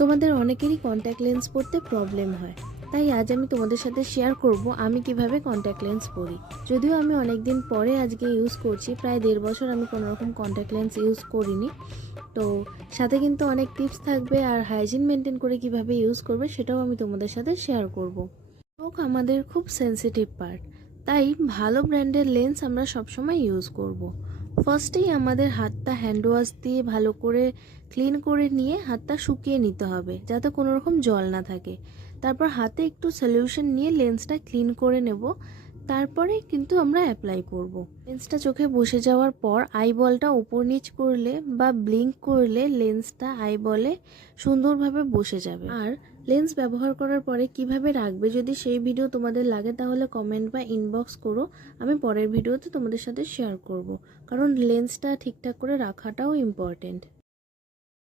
তোমাদের অনেকেরই contact lens পরতে প্রবলেম হয়, তাই আজ আমি তোমাদের সাথে শেয়ার করব আমি কিভাবে কন্ট্যাক্ট লেন্স পরি। যদিও আমি অনেক দিন পরে আজকে ইউজ করছি, প্রায় 1.5 বছর আমি কোনো রকম কন্ট্যাক্ট লেন্স ইউজ করিনি। তো সাথে কিন্তু অনেক টিপস থাকবে, আর হাইজিন মেনটেন করে কিভাবে ইউজ করবে সেটাও আমি তোমাদের সাথে শেয়ার করব। চোখ আমাদের খুব সেনসিটিভ পার্ট, তাই ভালো ব্র্যান্ডের লেন্স আমরা সবসময় ইউজ করব। ফার্স্টেই আমাদের হাতটা হ্যান্ড ওয়াশ দিয়ে ভালো করে ক্লিন করে নিয়ে হাতটা শুকিয়ে নিতে হবে, যাতে কোনো রকম জল না থাকে। তারপর হাতে একটু সলিউশন নিয়ে লেন্সটা ক্লিন করে নেব, তারপরে কিন্তু আমরা অ্যাপ্লাই করব। লেন্সটা চোখে বসে যাওয়ার পর আইবলটা উপর নিচ করলে বা ব্লিঙ্ক করলে লেন্সটা আইবলে সুন্দরভাবে বসে যাবে। আর লেন্স ব্যবহার করার পরে কিভাবে রাখবে, যদি সেই ভিডিও তোমাদের লাগে তাহলে কমেন্ট বা ইনবক্স করো, আমি পরের ভিডিওতে তোমাদের সাথে শেয়ার করব। কারণ লেন্সটা ঠিকঠাক করে রাখাটাও ইম্পর্টেন্ট।